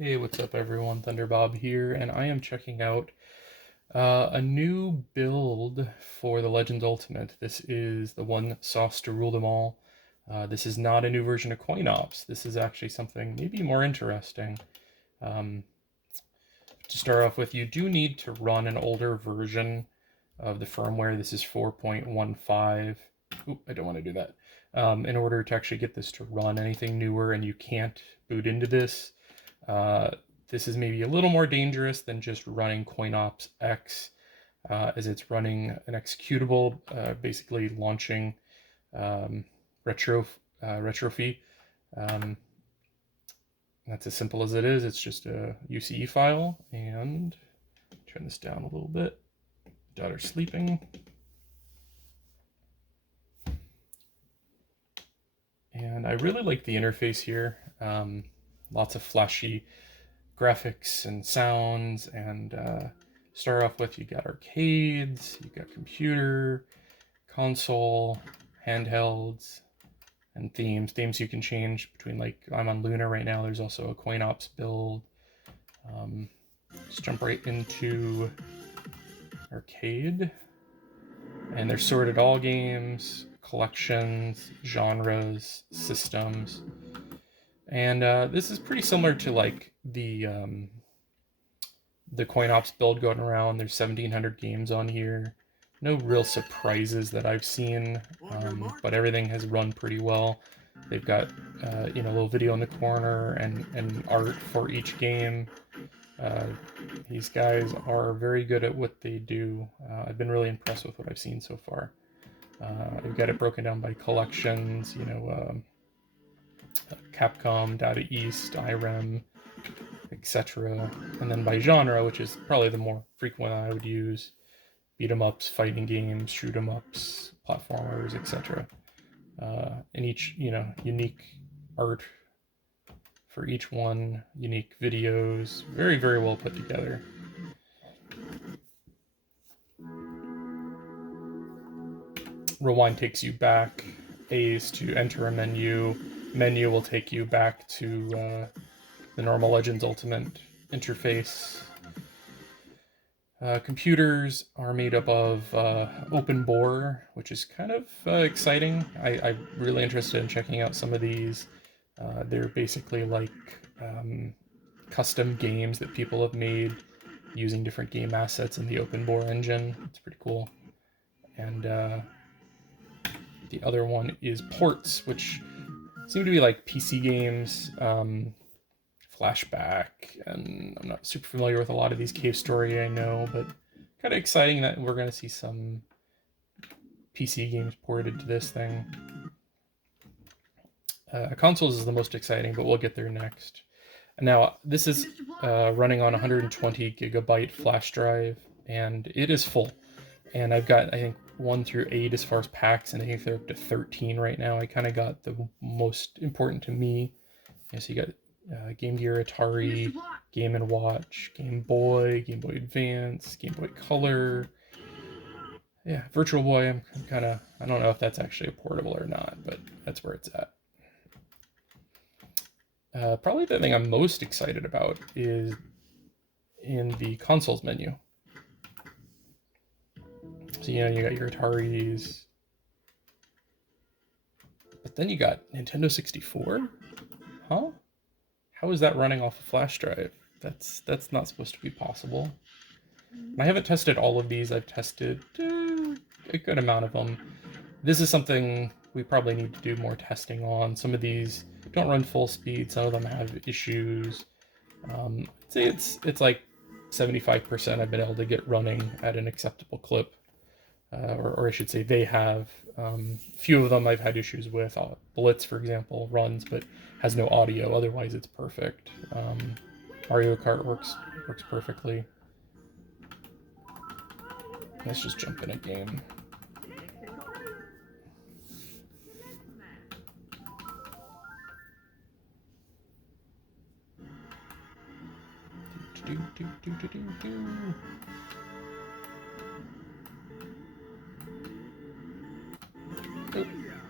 Hey, what's up everyone? Thunderbob here, and I am checking out a new build for the Legends Ultimate. This is the one sauce to rule them all. This is not a new version of Coinopsx. This is actually something maybe more interesting. Um, to start off with, you do need to run an older version of the firmware. This is 4.15. Oop, I don't want to do that. In order to actually get this to run anything newer, and you can't boot into this. Uh, this is maybe a little more dangerous than just running Coinopsx, as it's running an executable, basically launching um, retrophy. Um, that's as simple as it is. It's just a UCE file, and turn this down a little bit. Daughter's sleeping. And I really like the interface here. Lots of flashy graphics and sounds, and start off with, you got arcades, you got computer, console, handhelds, and themes. Themes you can change between, like, I'm on Luna right now. There's also a Coinopsx build. Let's jump right into arcade, and they're sorted all games, collections, genres, systems. And this is pretty similar to like the Coinopsx build going around. There's 1,700 games on here. No real surprises that I've seen, but everything has run pretty well. They've got a little video in the corner and art for each game. These guys are very good at what they do. I've been really impressed with what I've seen so far. They've got it broken down by collections, Capcom, Data East, IREM, etc. And then by genre, which is probably the more frequent I would use: beat 'em ups, fighting games, shoot 'em ups, platformers, etc. And each, unique art for each one, unique videos, very, very well put together. Rewind takes you back. A is to enter a menu. Menu will take you back to the normal Legends Ultimate interface. Computers are made up of open bore, which is kind of exciting. I'm really interested in checking out some of these. They're basically like custom games that people have made using different game assets in the open bore engine. It's pretty cool. And the other one is ports, which seem to be like PC games, Flashback, and I'm not super familiar with a lot of these. Cave Story, I know, but kind of exciting that we're going to see some PC games ported to this thing. Consoles is the most exciting, but we'll get there next. Now, this is running on 120 gigabyte flash drive, and it is full. And I've got, I think, 1 through 8 as far as packs, and I think they're up to 13 right now. I kind of got the most important to me. So you got Game Gear, Atari, Game & Watch, Game Boy Advance, Game Boy Color. Yeah, Virtual Boy, I'm kind of, I don't know if that's actually a portable or not, but that's where it's at. Probably the thing I'm most excited about is in the consoles menu. So, you got your Ataris, but then you got Nintendo 64? Huh? How is that running off a flash drive? That's not supposed to be possible. And I haven't tested all of these. I've tested a good amount of them. This is something we probably need to do more testing on. Some of these don't run full speed. Some of them have issues. I'd say it's like 75% I've been able to get running at an acceptable clip. Or I should say they have. Few of them I've had issues with. Blitz, for example, runs but has no audio. Otherwise, it's perfect. Mario Kart works perfectly. Let's just jump in a game.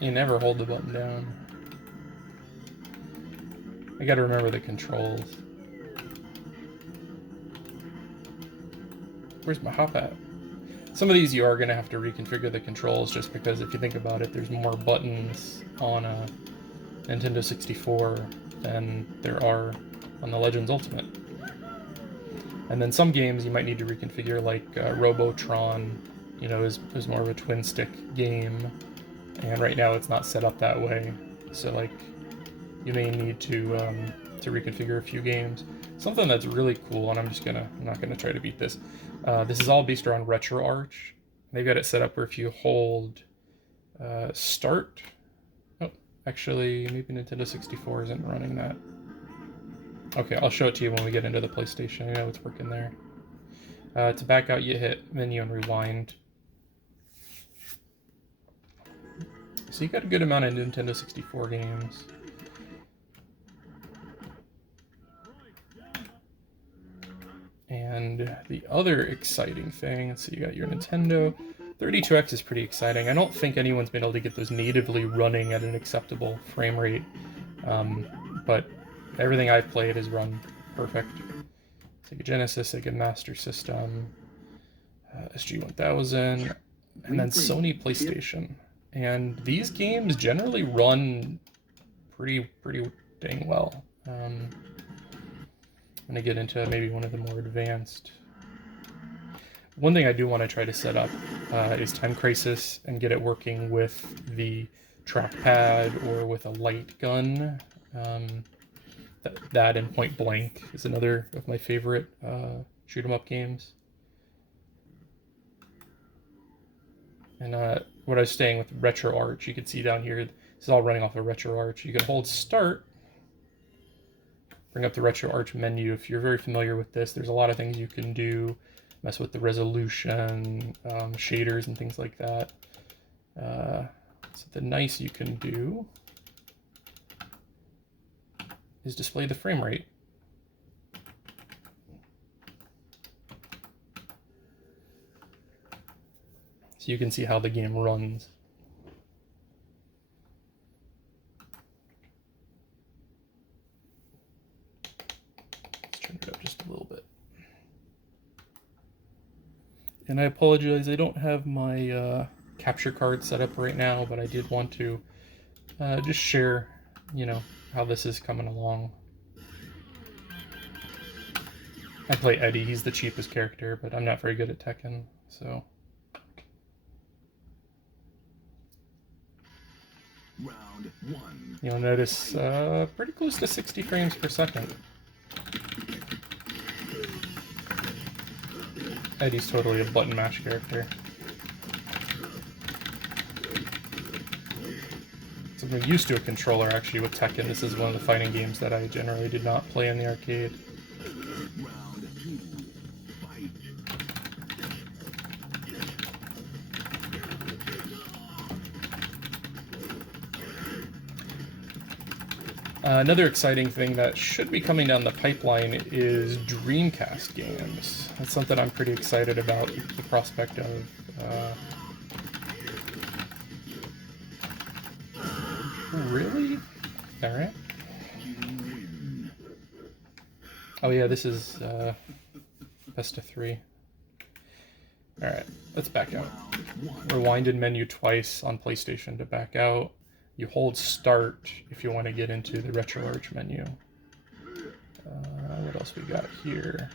You never hold the button down. I gotta remember the controls. Where's my hop at? Some of these you are going to have to reconfigure the controls, just because if you think about it, there's more buttons on a Nintendo 64 than there are on the Legends Ultimate. And then some games you might need to reconfigure, like Robotron, you know, is more of a twin stick game, and right now it's not set up that way. So like, you may need to reconfigure a few games. Something that's really cool, and I'm not gonna try to beat this. This is all based around Retroarch. They've got it set up where if you hold start. Oh, actually, maybe Nintendo 64 isn't running that. Okay, I'll show it to you when we get into the PlayStation. I know it's working there. To back out, you hit menu and rewind. So you got a good amount of Nintendo 64 games. And the other exciting thing, let's see, you got your Nintendo. 32X is pretty exciting. I don't think anyone's been able to get those natively running at an acceptable frame rate, but everything I've played has run perfect. Sega Genesis, Sega Master System, SG-1000, and then Sony PlayStation. And these games generally run pretty dang well. I'm gonna get into maybe one of the more advanced. One thing I do want to try to set up is Time Crisis and get it working with the trackpad or with a light gun. That and Point Blank is another of my favorite shoot 'em up games. And what I was saying with Retroarch, you can see down here, this is all running off of Retroarch. You can hold start, bring up the Retroarch menu. If you're very familiar with this, there's a lot of things you can do, mess with the resolution, shaders and things like that. Something nice you can do is display the frame rate. So you can see how the game runs. Let's turn it up just a little bit. And I apologize, I don't have my capture card set up right now, but I did want to just share, you know, how this is coming along. I play Eddie, he's the cheapest character, but I'm not very good at Tekken, so. Round one. You'll notice pretty close to 60 frames per second. Eddie's totally a button mash character. So I'm used to a controller actually with Tekken. This is one of the fighting games that I generally did not play in the arcade. Round two. Fight. Another exciting thing that should be coming down the pipeline is Dreamcast games. That's something I'm pretty excited about, the prospect of. Really? Alright. Oh yeah, this is best of 3. Alright, let's back out. Rewind in menu twice on PlayStation to back out. You hold start if you want to get into the Retroarch menu. What else we got here?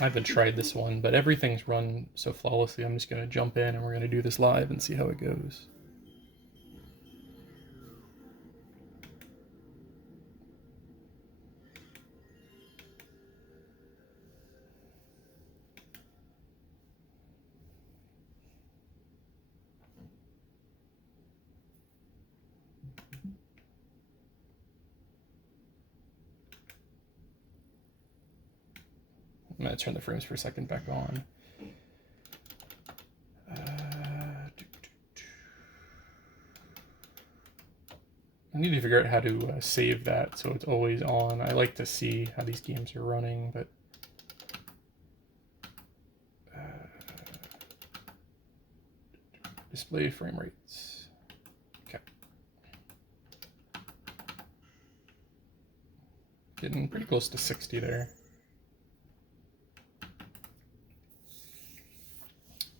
I haven't tried this one, but everything's run so flawlessly. I'm just going to jump in and we're going to do this live and see how it goes. I'm going to turn the frames per second back on. I need to figure out how to save that so it's always on. I like to see how these games are running, but display frame rates. Okay. Getting pretty close to 60 there.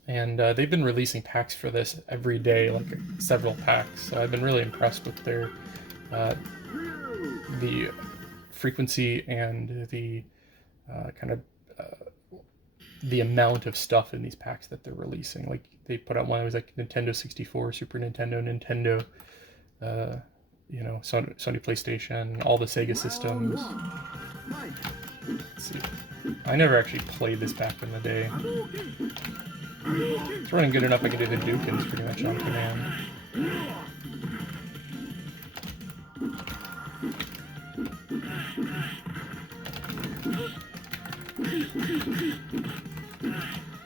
And they've been releasing packs for this every day, like several packs. So I've been really impressed with their the frequency and the kind of the amount of stuff in these packs that they're releasing. Like they put out one that was like Nintendo 64, Super Nintendo, Nintendo, Sony PlayStation, all the Sega systems. Let's see. I never actually played this back in the day. It's running good enough I can do the Hadouken pretty much on command.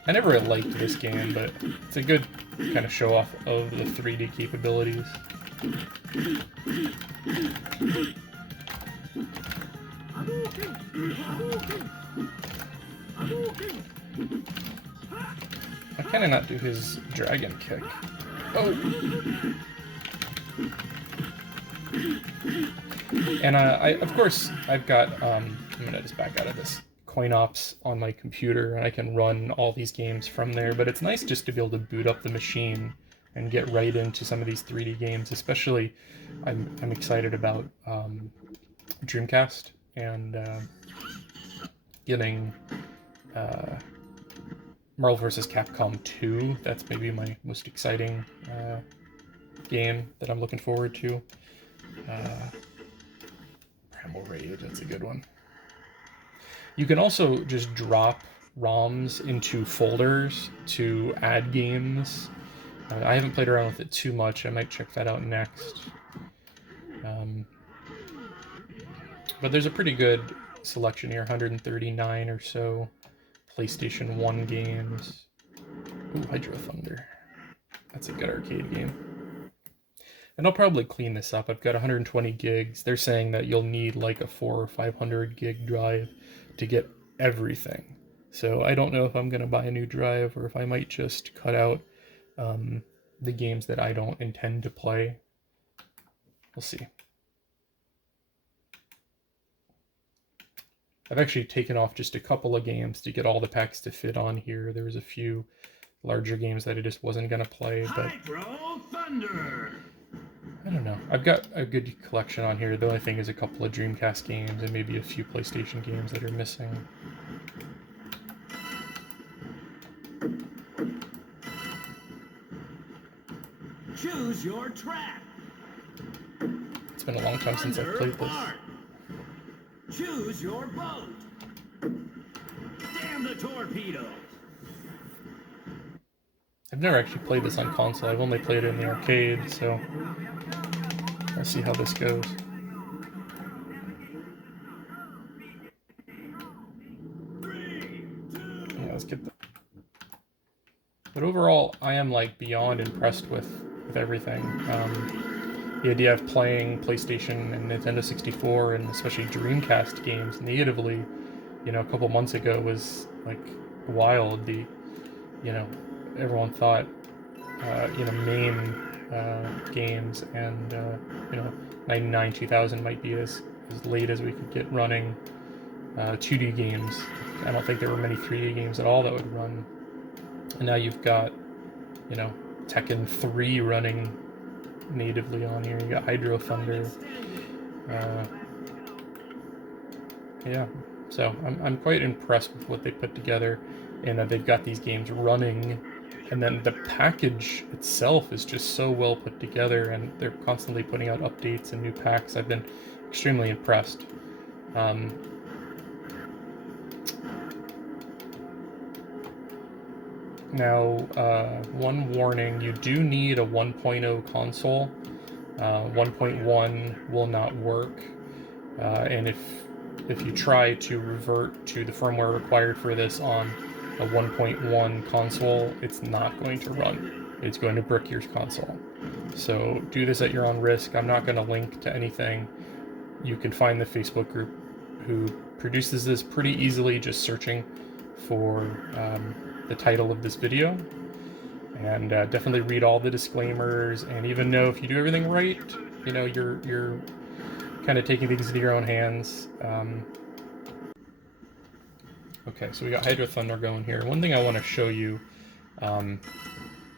I never really liked this game, but it's a good kind of show off of the 3D capabilities. Why can I not do his dragon kick? Oh! And of course, I've got, I'm gonna just back out of this, Coinopsx on my computer, and I can run all these games from there, but it's nice just to be able to boot up the machine and get right into some of these 3D games, especially I'm excited about Dreamcast and getting Marvel vs. Capcom 2. That's maybe my most exciting game that I'm looking forward to. Primal Rage, that's a good one. You can also just drop ROMs into folders to add games. I haven't played around with it too much. I might check that out next. But there's a pretty good selection here, 139 or so PlayStation 1 games. Ooh, Hydro Thunder. That's a good arcade game. And I'll probably clean this up. I've got 120 gigs. They're saying that you'll need like a 400 or 500 gig drive to get everything. So I don't know if I'm going to buy a new drive or if I might just cut out the games that I don't intend to play. We'll see. I've actually taken off just a couple of games to get all the packs to fit on here. There was a few larger games that I just wasn't going to play, but I don't know. I've got a good collection on here. The only thing is a couple of Dreamcast games and maybe a few PlayStation games that are missing. Choose your track. It's been a long time since I've played this. Choose your boat. Damn the torpedoes. I've never actually played this on console. I've only played it in the arcade, so we'll see how this goes. Yeah, let's get the... But overall, I am like beyond impressed with everything. The idea of playing PlayStation and Nintendo 64 and especially Dreamcast games natively, a couple months ago was like wild. Everyone thought, MAME games and 99, 2000 might be as late as we could get running 2D games. I don't think there were many 3D games at all that would run. And now you've got, Tekken 3 running natively on here. You got Hydro Thunder. Yeah, so I'm quite impressed with what they put together, and that they've got these games running, and then the package itself is just so well put together, and they're constantly putting out updates and new packs. I've been extremely impressed. Now, one warning, you do need a 1.0 console. 1.1 will not work, and if you try to revert to the firmware required for this on a 1.1 console, it's not going to run. It's going to brick your console. So do this at your own risk. I'm not going to link to anything. You can find the Facebook group who produces this pretty easily, just searching for the title of this video, and definitely read all the disclaimers, and even know if you do everything right, your kind of taking things into your own hands. Okay, so we got Hydro Thunder going here. One thing I want to show you, some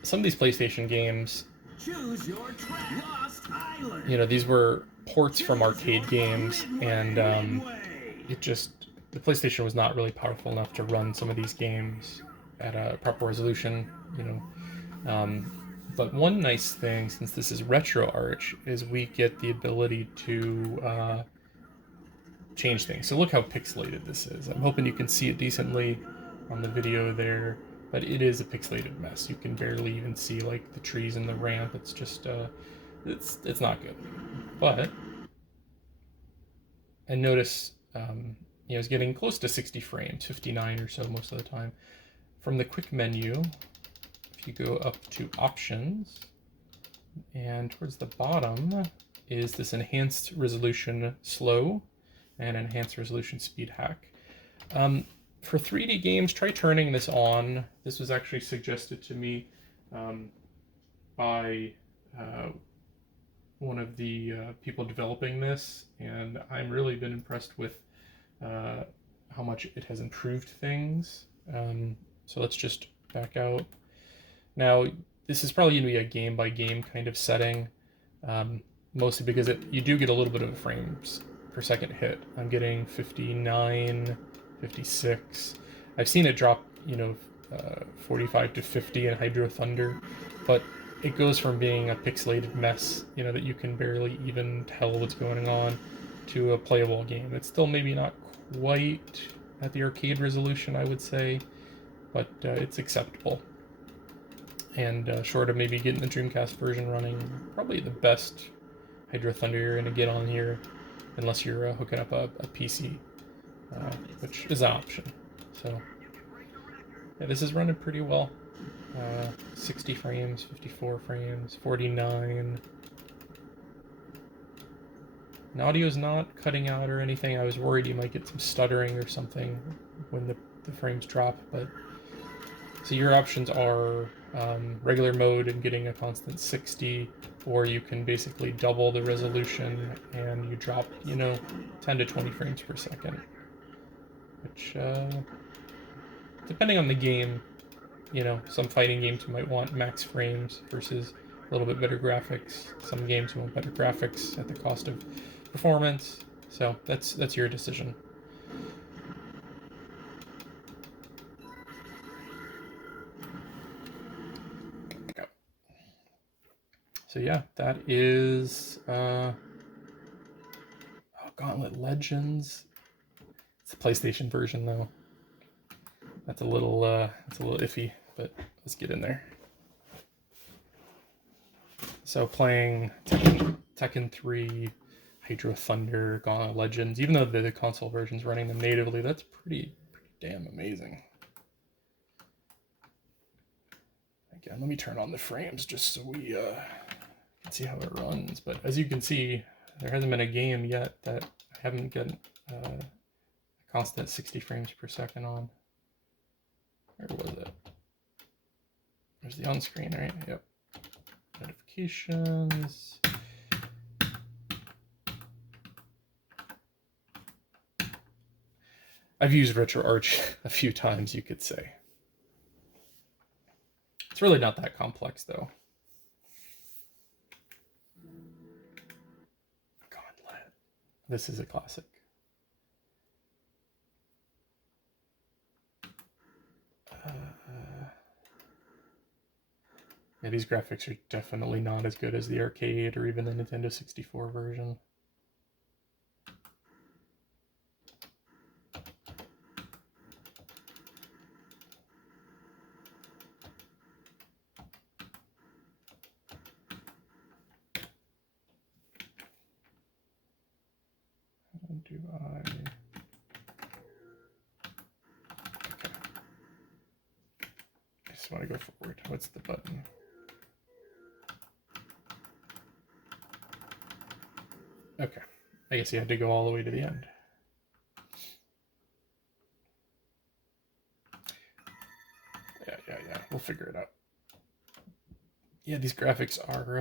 of ththese PlayStation games, Choose your track. Lost Island. you know, these were ports from arcade games, and the PlayStation was not really powerful enough to run some of these games at a proper resolution, you know. But one nice thing, since this is Retroarch, is we get the ability to change things. So look how pixelated this is. I'm hoping you can see it decently on the video there, but it is a pixelated mess. You can barely even see like the trees and the ramp. It's just it's not good. But I notice you know, it's getting close to 60 frames, 59 or so most of the time. From the quick menu, if you go up to options, and towards the bottom is this enhanced resolution slow and enhanced resolution speed hack. For 3D games, try turning this on. This was actually suggested to me by one of the people developing this, and I've really been impressed with how much it has improved things. So let's just back out. Now, this is probably going to be a game-by-game kind of setting, mostly because you do get a little bit of frames per second hit. I'm getting 59, 56. I've seen it drop, you know, 45 to 50 in Hydro Thunder, but it goes from being a pixelated mess, you know, that you can barely even tell what's going on, to a playable game. It's still maybe not quite at the arcade resolution, I would say, but it's acceptable. And short of maybe getting the Dreamcast version running, probably the best Hydro Thunder you're going to get on here, unless you're hooking up a PC, which is an option. So, yeah, this is running pretty well. 60 frames, 54 frames, 49. And audio's not cutting out or anything. I was worried you might get some stuttering or something when the frames drop, but so your options are regular mode and getting a constant 60, or you can basically double the resolution and you drop, you know, 10 to 20 frames per second, which depending on the game, you know, some fighting games you might want max frames versus a little bit better graphics. Some games you want better graphics at the cost of performance. So that's your decision. So yeah, that is Gauntlet Legends. It's the PlayStation version though. That's a little iffy, but let's get in there. So playing Tekken 3, Hydro Thunder, Gauntlet Legends, even though the console version's running them natively, that's pretty damn amazing. Again, let me turn on the frames just so we can see how it runs. But as you can see, there hasn't been a game yet that I haven't gotten a constant 60 frames per second on. Where was it? There's the on screen, right? Yep. Notifications. I've used Retroarch a few times, you could say. It's really not that complex, though. Gauntlet. This is a classic. Yeah, these graphics are definitely not as good as the arcade or even the Nintendo 64 version. How do I... Okay. I just want to go forward. What's the button? Okay. I guess you had to go all the way to the end. Yeah. We'll figure it out. Yeah, these graphics are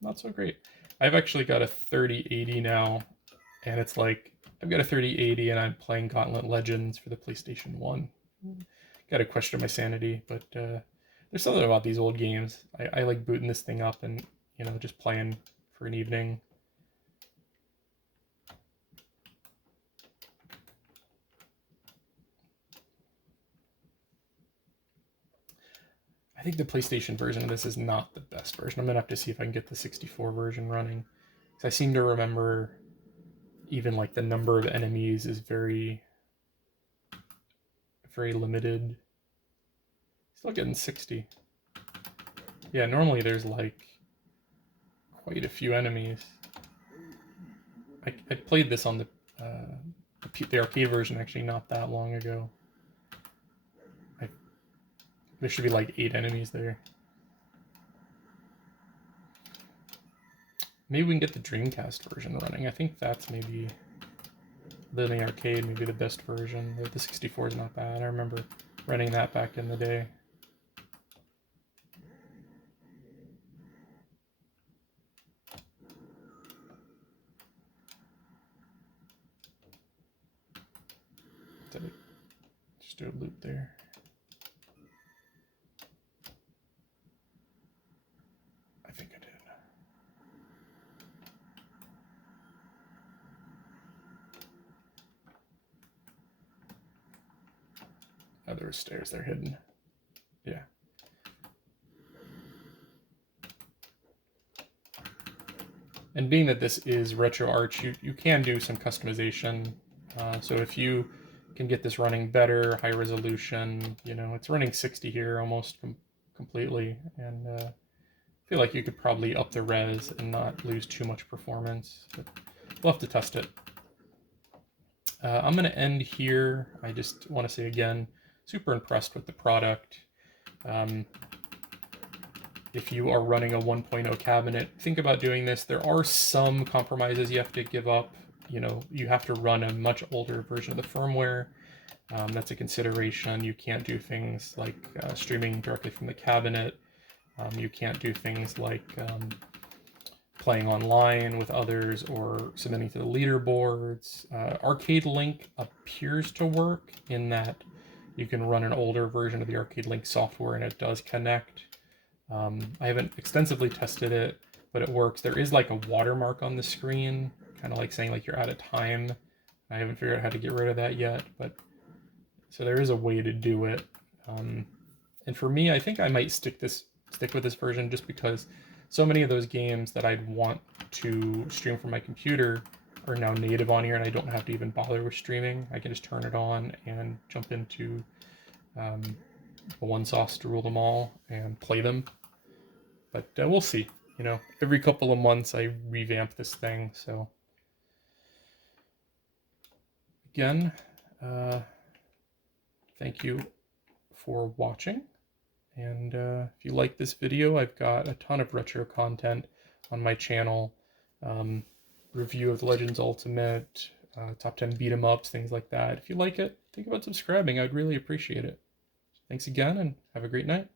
not so great. I've actually got a 3080 now, and it's like, I've got a 3080 and I'm playing Gauntlet Legends for the PlayStation 1. Gotta question my sanity, but there's something about these old games. I like booting this thing up and, you know, just playing for an evening. I think the PlayStation version of this is not the best version. I'm gonna have to see if I can get the 64 version running. Because I seem to remember even like the number of enemies is very, very limited. Still getting 60. Yeah, normally there's like quite a few enemies. I played this on the arcade version actually not that long ago. There should be like 8 enemies there. Maybe we can get the Dreamcast version running. I think that's maybe, in the arcade, maybe the best version. The 64 is not bad. I remember running that back in the day. Did I just do a loop there? I think I did. Oh, there were stairs there hidden. Yeah. And being that this is Retroarch, you can do some customization. So if you can get this running better, high resolution, you know, it's running 60 here almost completely, and I feel like you could probably up the res and not lose too much performance, but we'll have to test it. I'm going to end here. I just want to say again, super impressed with the product. If you are running a 1.0 cabinet, think about doing this. There are some compromises you have to give up. You know, you have to run a much older version of the firmware. That's a consideration. You can't do things like streaming directly from the cabinet. You can't do things like playing online with others or submitting to the leaderboards. Arcade Link appears to work in that you can run an older version of the Arcade Link software and it does connect. I haven't extensively tested it, but it works. There is like a watermark on the screen, kind of like saying like you're out of time. I haven't figured out how to get rid of that yet, but so there is a way to do it. And for me, I think I might stick with this version just because so many of those games that I'd want to stream from my computer are now native on here, and I don't have to even bother with streaming. I can just turn it on and jump into the one sauce to rule them all and play them. But we'll see. You know, every couple of months I revamp this thing. So again, thank you for watching. And if you like this video, I've got a ton of retro content on my channel. Review of the Legends Ultimate, top 10 beat 'em ups, things like that. If you like it, think about subscribing. I'd really appreciate it. Thanks again, and have a great night.